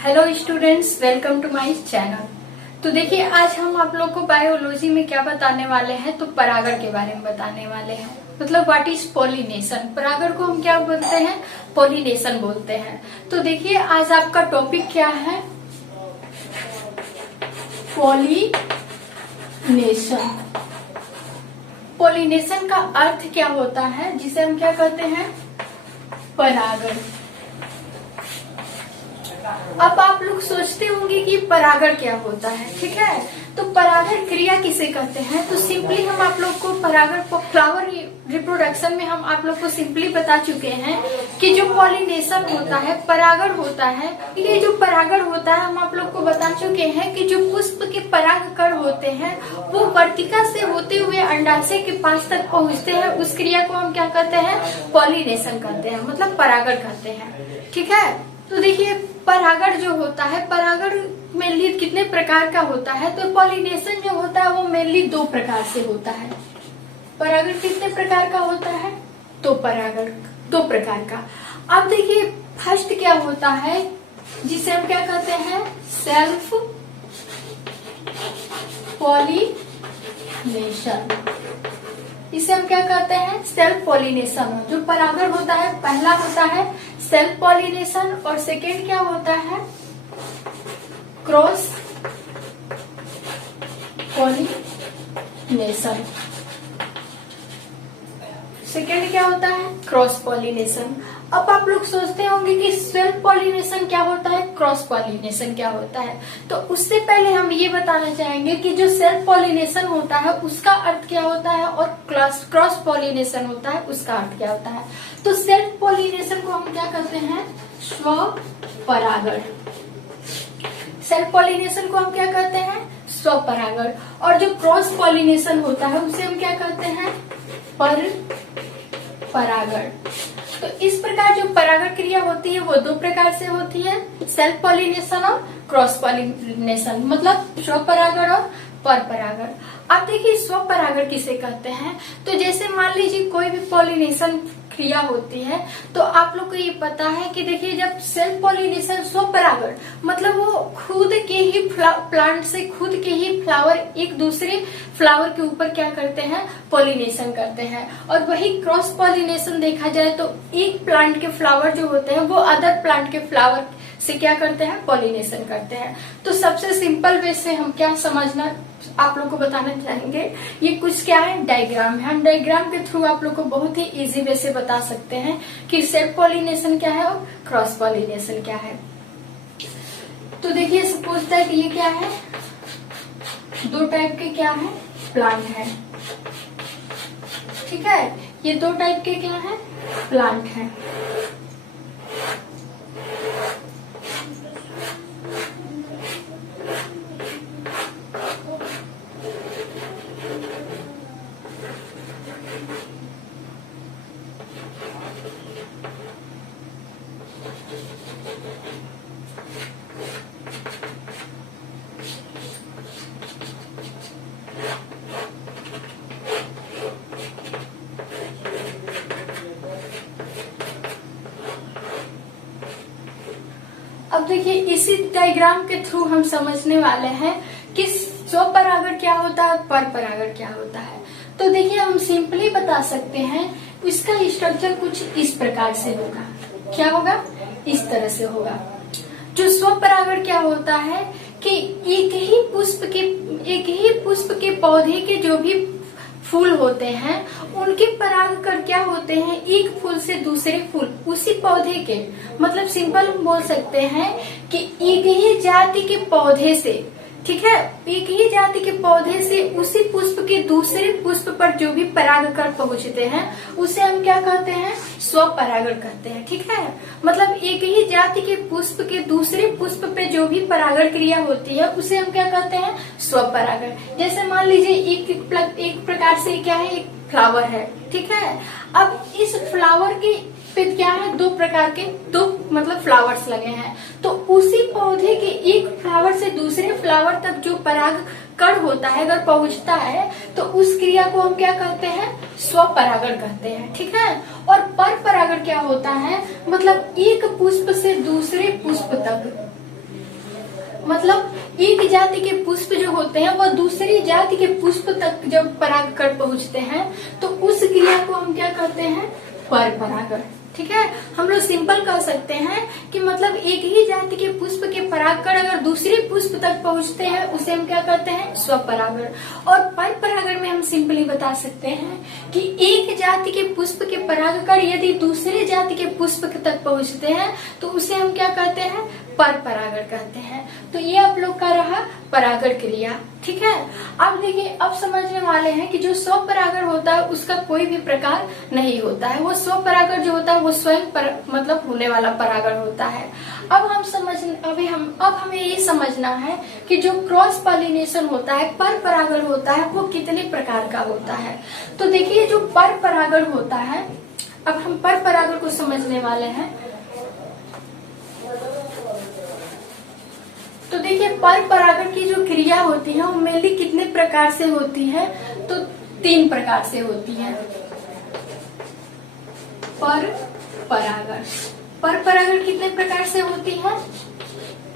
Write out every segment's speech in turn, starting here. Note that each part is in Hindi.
Hello students, welcome to my channel. तो देखिए, आज हम आप लोग को बायोलॉजी में क्या बताने वाले हैं, तो परागण के बारे में बताने वाले हैं। मतलब व्हाट इज पॉलिनेशन। परागण को हम क्या बोलते हैं? पॉलिनेशन बोलते हैं। तो देखिए, आज आपका टॉपिक क्या है? पॉलिनेशन। पॉलिनेशन का अर्थ क्या होता है, जिसे हम क्या कहते हैं? परागण। अब आप लोग सोचते होंगे कि परागण क्या होता है, ठीक है। तो परागण क्रिया किसे कहते हैं? तो सिंपली हम आप लोग को परागण फ्लावर रिप्रोडक्शन में हम आप लोग को सिंपली बता चुके हैं कि जो पॉलिनेशन होता है, परागण होता है। ये जो परागण होता है, हम आप लोग को बता चुके हैं कि जो पुष्प के परागकण होते हैं वो वर्तिका से होते हुए अंडाशय के पास तक पहुंचते हैं। उस क्रिया को हम क्या कहते हैं? पॉलिनेशन कहते हैं, मतलब परागण कहते हैं, ठीक है। तो देखिए, परागण जो होता है, परागण मेनली कितने प्रकार का होता है? तो पॉलिनेशन जो होता है वो मेनली दो प्रकार से होता है। परागण कितने प्रकार का होता है? तो परागण दो प्रकार का। अब देखिए, फर्स्ट क्या होता है, जिसे हम क्या कहते हैं? Self pollination. इसे हम क्या कहते हैं? Self pollination. जो परागण होता है, पहला होता है सेल्फ पॉलिनेशन और सेकेंड क्या होता है? Cross pollination. सेकेंड क्या होता है? Cross pollination. अब आप लोग सोचते होंगे कि सेल्फ पॉलिनेशन क्या होता है, क्रॉस पॉलिनेशन क्या होता है। तो उससे पहले हम ये बताना चाहेंगे कि जो सेल्फ पॉलिनेशन होता है उसका अर्थ क्या होता है और क्रॉस पॉलिनेशन होता है उसका अर्थ क्या होता है। तो सेल्फ पॉलिनेशन को हम क्या कहते हैं? स्वपरागण। सेल्फ पॉलिनेशन को हम क्या कहते हैं? स्वपरागण। और जो क्रॉस पॉलिनेशन होता है उसे हम क्या कहते हैं? परपरागण। तो इस प्रकार जो परागण क्रिया होती है वो दो प्रकार से होती है, सेल्फ पॉलिनेशन और क्रॉस पॉलिनेशन, मतलब स्वपरागण और परपरागण। अब देखिए, स्वपरागण किसे कहते हैं? तो जैसे मान लीजिए कोई भी पॉलिनेशन क्रिया होती है, तो आप लोग को ये पता है कि देखिए, जब सेल्फ पॉलिनेशन स्वपरागण मतलब वो खुद के ही प्लांट से खुद के ही फ्लावर एक दूसरे फ्लावर के ऊपर क्या करते हैं? पॉलिनेशन करते हैं। और वही क्रॉस पॉलिनेशन देखा जाए तो एक प्लांट के फ्लावर जो होते हैं वो अदर प्लांट के फ्लावर से क्या करते हैं? पॉलिनेशन करते हैं। तो सबसे सिंपल वे से हम क्या समझना आप लोग को बताना चाहेंगे, ये कुछ क्या है? डायग्राम है। हम डायग्राम के थ्रू आप लोग को बहुत ही इजी वे से बता सकते हैं कि सेल्फ पॉलिनेशन क्या है और क्रॉस पॉलिनेशन क्या है। तो देखिए, सपोज दैट ये क्या है? दो टाइप के क्या है? प्लांट है, ठीक है। ये दो टाइप के क्या है? प्लांट है। अब देखिए, इसी डायग्राम के थ्रू हम समझने वाले हैं कि स्वपरागण क्या होता है, परपरागण क्या होता है। तो देखिए, हम सिंपली बता सकते हैं इसका स्ट्रक्चर कुछ इस प्रकार से होगा। क्या होगा? इस तरह से होगा। जो स्वपरागण क्या होता है कि एक ही पुष्प के पौधे के जो भी फूल होते हैं उनके परागकण क्या होते हैं? एक फूल से दूसरे फूल उसी पौधे के, मतलब सिंपल बोल सकते हैं कि एक ही जाति के पौधे से, ठीक है, एक ही जाति के पौधे से उसी पुष्प के दूसरे पुष्प पर जो भी परागकण पहुंचते हैं उसे हम क्या कहते हैं? स्वपरागण कहते हैं, ठीक है। मतलब एक ही जाति के पुष्प के दूसरे पुष्प पे जो भी परागण क्रिया होती है उसे हम क्या कहते हैं? स्वपरागण। जैसे मान लीजिए एक प्रकार से क्या है? एक फ्लावर है, ठीक है। अब इस फ्लावर के पे क्या है? दो प्रकार के मतलब फ्लावर्स लगे हैं। तो उसी पौधे के एक फ्लावर से दूसरे फ्लावर तक जो पराग कण होता है, अगर पहुंचता है तो उस क्रिया को हम क्या कहते हैं? स्वपरागण कहते हैं, ठीक है। और पर परागण क्या होता है? मतलब एक पुष्प से दूसरे पुष्प तक, मतलब एक जाति के पुष्प जो होते हैं वह दूसरी जाति के पुष्प तक जब परागकण पहुंचते हैं तो उस क्रिया को हम क्या कहते हैं, पर परागण। ठीक है, हम लोग सिंपल कह सकते हैं कि मतलब एक ही जाति के पुष्प के परागकण अगर दूसरे पुष्प तक पहुंचते हैं उसे हम क्या कहते हैं, स्वपरागण। और पर परागण में हम सिंपली बता सकते हैं कि एक जाति के पुष्प के परागकण यदि दूसरे जाति के पुष्प तक पहुंचते हैं तो उसे हम क्या कहते हैं, पर परागण कहते हैं। तो ये आप लोग का रहा परागण क्रिया। ठीक है, अब देखिए, अब समझने वाले हैं कि जो स्वपरागण होता है उसका कोई भी प्रकार नहीं होता है। वो स्वपरागण जो होता है वो स्वयं मतलब होने वाला परागण होता है। अब हमें ये समझना है कि जो क्रॉस पॉलिनेशन होता है, पर परागण होता है, वो कितने प्रकार का होता है। तो देखिए, जो पर परागण होता है, अब हम पर परागण को समझने वाले हैं। तो देखिए, पर परागण की जो क्रिया होती है वो मेनली कितने प्रकार से होती है, तो 3 प्रकार से होती है। पर परागण कितने प्रकार से होती है,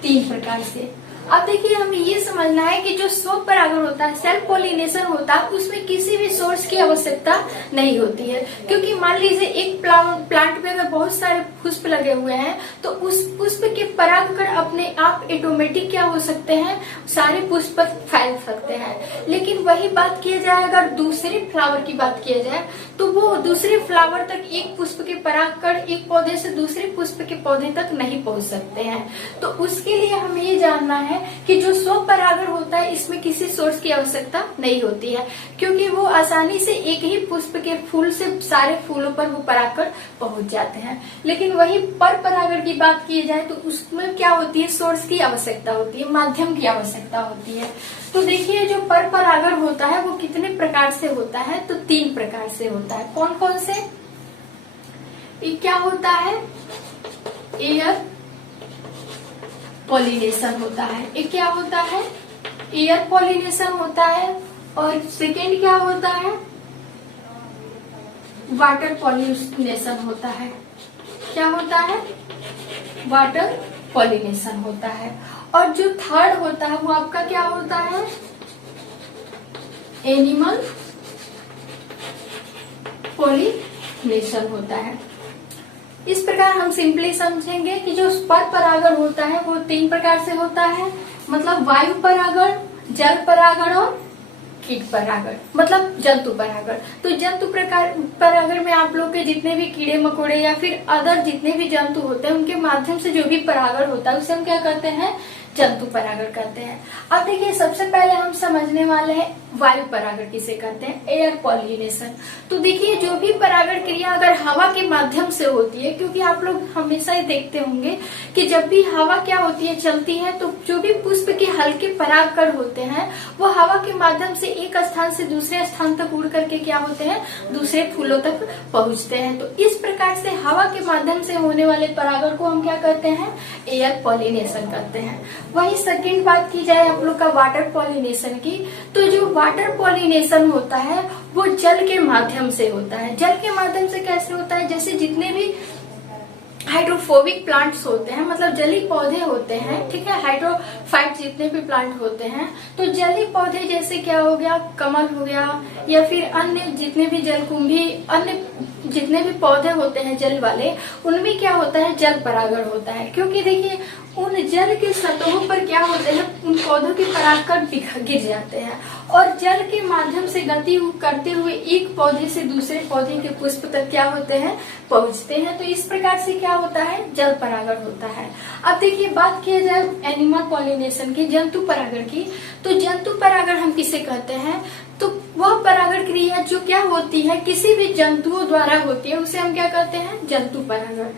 3 प्रकार से। अब देखिए, हमें ये समझना है कि जो स्वपरागण होता है, सेल्फ पॉलिनेशन होता है, उसमें किसी भी सोर्स की आवश्यकता नहीं होती है। क्योंकि मान लीजिए एक प्लांट में अगर बहुत सारे पुष्प लगे हुए हैं तो उस पुष्प के परागकण अपने आप ऑटोमेटिक क्या हो सकते हैं, सारे पुष्प पर फैल सकते हैं। लेकिन वही बात किया जाए अगर दूसरे फ्लावर की बात किया जाए तो वो दूसरे फ्लावर तक एक पुष्प के परागकण एक पौधे से दूसरे पुष्प के पौधे तक नहीं पहुंच सकते हैं। तो उसके लिए हमें ये जानना है कि जो स्वपरागण होता है इसमें किसी सोर्स की आवश्यकता नहीं होती है, क्योंकि वो आसानी से एक ही पुष्प के फूल से सारे फूलों पर वो परागकण पहुंच जाते हैं। लेकिन वही पर परागण की बात की जाए तो उसमें क्या होती है, सोर्स की आवश्यकता होती है, माध्यम की आवश्यकता होती है। तो देखिए, जो पर परागण होता है वो कितने प्रकार से होता है, तो 3 प्रकार से होता है। कौन कौन से, ये क्या होता है, एयर पॉलिनेशन होता है। एक क्या होता है, एयर पॉलिनेशन होता है। और सेकेंड क्या होता है, वाटर पॉलिनेशन होता है। क्या होता है, वाटर पॉलिनेशन होता है। और जो थर्ड होता है वो आपका क्या होता है, एनिमल पॉलिनेशन होता है। इस प्रकार हम सिंपली समझेंगे कि जो पर परागण होता है वो 3 प्रकार से होता है, मतलब वायु परागण, जल परागण और कीट परागण, मतलब जंतु परागण। तो जंतु परागण में आप लोग के जितने भी कीड़े मकोड़े या फिर अदर जितने भी जंतु होते हैं उनके माध्यम से जो भी परागण होता है उसे हम क्या कहते हैं, जंतु परागण कहते हैं। अब देखिए, सबसे पहले हम समझने वाले हैं वायु परागण किसे कहते हैं, एयर पॉलिनेशन। तो देखिए, जो भी परागण क्रिया अगर हवा के माध्यम से होती है, क्योंकि आप लोग हमेशा ही देखते होंगे कि जब भी हवा क्या होती है, चलती है, तो जो भी पुष्प के हल्के परागकण होते हैं वो हवा के माध्यम से एक स्थान से दूसरे स्थान तक उड़ करके क्या होते हैं, दूसरे फूलों तक पहुंचते हैं। तो इस प्रकार से हवा के माध्यम से होने वाले परागण को हम क्या कहते हैं, एयर पॉलिनेशन कहते हैं। वही सेकेंड बात की जाए आप लोग का वाटर पॉलिनेशन की, तो जो वाटर पॉलिनेशन होता है वो जल के माध्यम से होता है। जल के माध्यम से कैसे होता है, जैसे जितने भी हाइड्रोफोबिक प्लांट्स होते हैं, मतलब जली पौधे होते हैं, ठीक है, हाइड्रोफाइट जितने भी प्लांट होते हैं, तो जली पौधे जैसे क्या हो गया, कमल हो गया, या फिर अन्य जितने भी जलकुंभी, अन्य जितने भी पौधे होते हैं जल वाले, उनमें क्या होता है, जल परागण होता है। क्योंकि देखिए, उन जल के सतहों पर क्या होते हैं, उन पौधों के परागकण गिर जाते हैं और जल के माध्यम से गति करते हुए एक पौधे से दूसरे पौधे के पुष्प तक क्या होते हैं, पहुंचते हैं। तो इस प्रकार से क्या होता है, जल परागण होता है। अब देखिए, बात किया जाए एनिमल पॉलिनेशन की, जंतु परागण की, तो जंतु परागण हम किसे कहते हैं, तो वह परागण क्रिया जो क्या होती है, किसी भी जंतुओं द्वारा होती है, उसे हम क्या कहते हैं, जंतु परागण।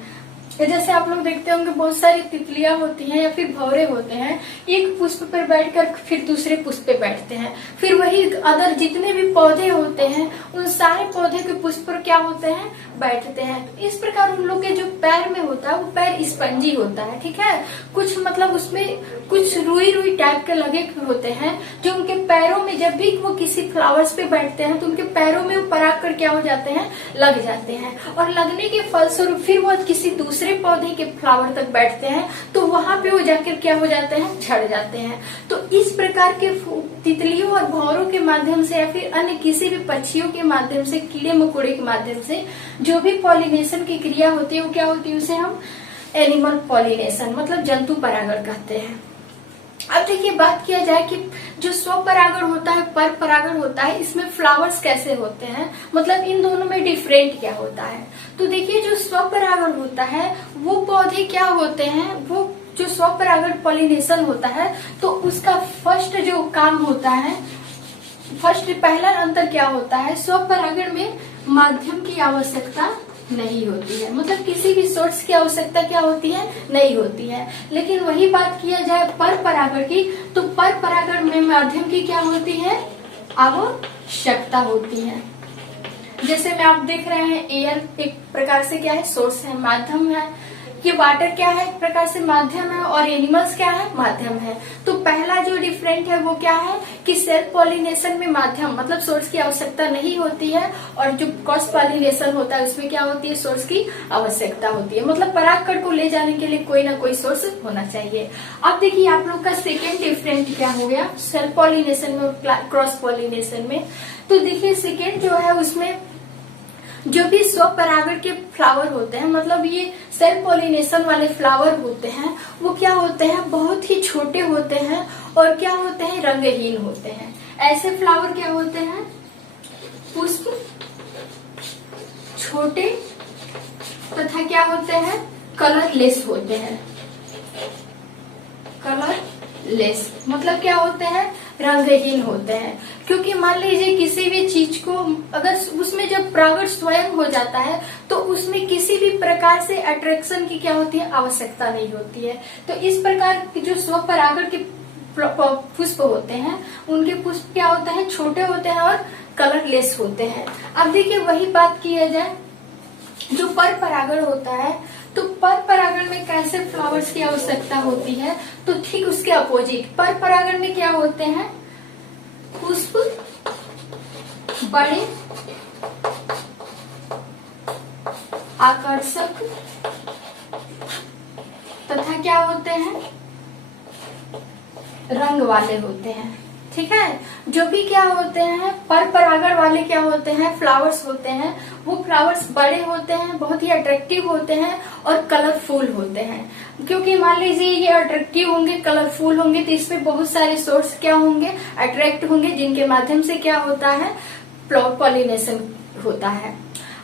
जैसे आप लोग देखते होंगे बहुत सारी तितलियां होती हैं या फिर भौरे होते हैं, एक पुष्प पर बैठकर फिर दूसरे पुष्प पे बैठते हैं, फिर वही अदर जितने भी पौधे होते हैं उन सारे पौधे के पुष्प पर क्या होते हैं, बैठते हैं। तो इस प्रकार उन लोग के जो पैर में होता है वो पैर स्पंजी होता है, ठीक है, कुछ मतलब उसमें कुछ रुई रुई टाइप के लगे होते हैं, जो उनके पैरों में जब भी वो किसी फ्लावर्स पे बैठते हैं तो उनके पैरों में वो परागकण क्या हो जाते हैं, लग जाते हैं, और लगने के फलस्वरूप फिर वो किसी दूसरे दूसरे पौधे के फ्लावर तक बैठते हैं तो वहां पे वो जाकर क्या हो जाते हैं, झड़ जाते हैं। तो इस प्रकार के तितलियों और भंवरों के माध्यम से या फिर अन्य किसी भी पक्षियों के माध्यम से, कीड़े मकोड़े के माध्यम से जो भी पॉलिनेशन की क्रिया होती है वो क्या होती है, उसे हम एनिमल पॉलिनेशन मतलब जंतु परागण कहते हैं। अब देखिए बात किया जाए कि जो स्वपरागण होता है, पर परागण होता है, इसमें फ्लावर्स कैसे होते हैं, मतलब इन दोनों में डिफरेंट क्या होता है। तो देखिए जो स्वपरागण होता है वो पौधे क्या होते हैं, वो जो स्वपरागण पॉलिनेशन होता है तो उसका फर्स्ट जो काम होता है, पहला अंतर क्या होता है, स्वपरागण में माध्यम की आवश्यकता नहीं होती है, मतलब किसी भी सोर्स की आवश्यकता क्या होती है, नहीं होती है। लेकिन वही बात किया जाए पर परागण की, तो पर परागण में माध्यम की क्या होती है, आवश्यकता होती है। जैसे में आप देख रहे हैं एयर एक प्रकार से क्या है, सोर्स है, माध्यम है। ये वाटर क्या है, एक प्रकार से माध्यम है, और एनिमल्स क्या है, माध्यम है। तो पहला जो डिफरेंट है वो क्या है कि सेल्फ पॉलिनेशन में माध्यम मतलब सोर्स की आवश्यकता नहीं होती है, और जो क्रॉस पॉलिनेशन होता है उसमें क्या होती है, सोर्स की आवश्यकता होती है। मतलब परागकण को ले जाने के लिए कोई ना कोई सोर्स होना चाहिए। अब देखिए आप लोग का सेकेंड डिफरेंट क्या हो गया, सेल्फ पॉलिनेशन में और क्रॉस पॉलिनेशन में। तो देखिए सेकेंड जो है उसमें जो भी स्वपरागण के फ्लावर होते हैं, मतलब ये सेल्फ पॉलिनेशन वाले फ्लावर होते हैं, वो क्या होते हैं, बहुत ही छोटे होते हैं और क्या होते हैं, रंगहीन होते हैं। ऐसे फ्लावर क्या होते हैं, पुष्प छोटे तथा क्या होते हैं, कलरलेस होते हैं। कलरलेस मतलब क्या होते हैं, रंगहीन होते हैं। क्योंकि मान लीजिए किसी भी चीज को अगर उसमें जब परागण स्वयं हो जाता है तो उसमें किसी भी प्रकार से अट्रैक्शन की क्या होती है, आवश्यकता नहीं होती है। तो इस प्रकार की जो स्वपरागण के पुष्प होते हैं उनके पुष्प क्या होते हैं, छोटे होते हैं और कलरलेस होते हैं। अब देखिए वही बात किया जाए जो पर परागण होता है, तो पर परागण में कैसे फ्लावर्स की आवश्यकता होती है, तो ठीक उसके अपोजिट पर परागण में क्या होते हैं, पुष्प बड़े आकर्षक तथा क्या होते हैं, रंग वाले होते हैं। ठीक है, जो भी क्या होते हैं पर परागण वाले क्या होते हैं, फ्लावर्स होते हैं, वो फ्लावर्स बड़े होते हैं, बहुत ही अट्रैक्टिव होते हैं और कलरफुल होते हैं। क्योंकि मान लीजिए ये अट्रैक्टिव होंगे, कलरफुल होंगे, तो इसमें बहुत सारे सोर्स क्या होंगे, अट्रैक्ट होंगे, जिनके माध्यम से क्या होता है, पॉलिनेशन होता है।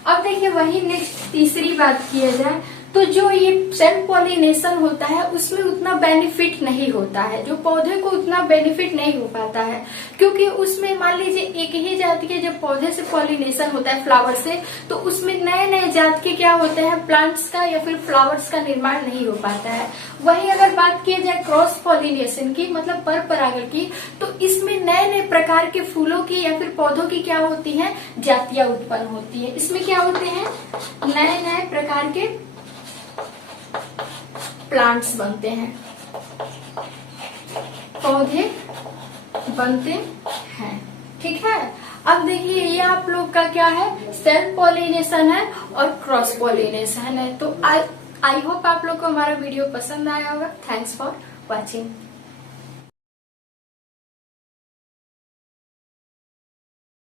अब देखिए वही नेक्स्ट तीसरी बात किया जाए तो जो ये सेल्फ पॉलिनेशन होता है उसमें उतना बेनिफिट नहीं होता है, जो पौधे को उतना बेनिफिट नहीं हो पाता है। क्योंकि उसमें मान लीजिए एक ही जाति के जब पौधे से पॉलिनेशन होता है फ्लावर से, तो उसमें नए नए जात के क्या होते हैं, प्लांट्स का या फिर फ्लावर्स का निर्माण नहीं हो पाता है। वही अगर बात की जाए क्रॉस पॉलिनेशन की मतलब पर परागण की, तो इसमें नए नए प्रकार के फूलों की या फिर पौधों की क्या होती है, जातियां उत्पन्न होती है। इसमें क्या होते हैं, नए नए प्रकार के प्लांट्स बनते हैं, पौधे बनते हैं। ठीक है, अब देखिए ये आप लोग का क्या है, सेल्फ पॉलिनेशन है और क्रॉस पॉलिनेशन है। तो आई होप आप लोग को हमारा वीडियो पसंद आया होगा। Thanks for watching.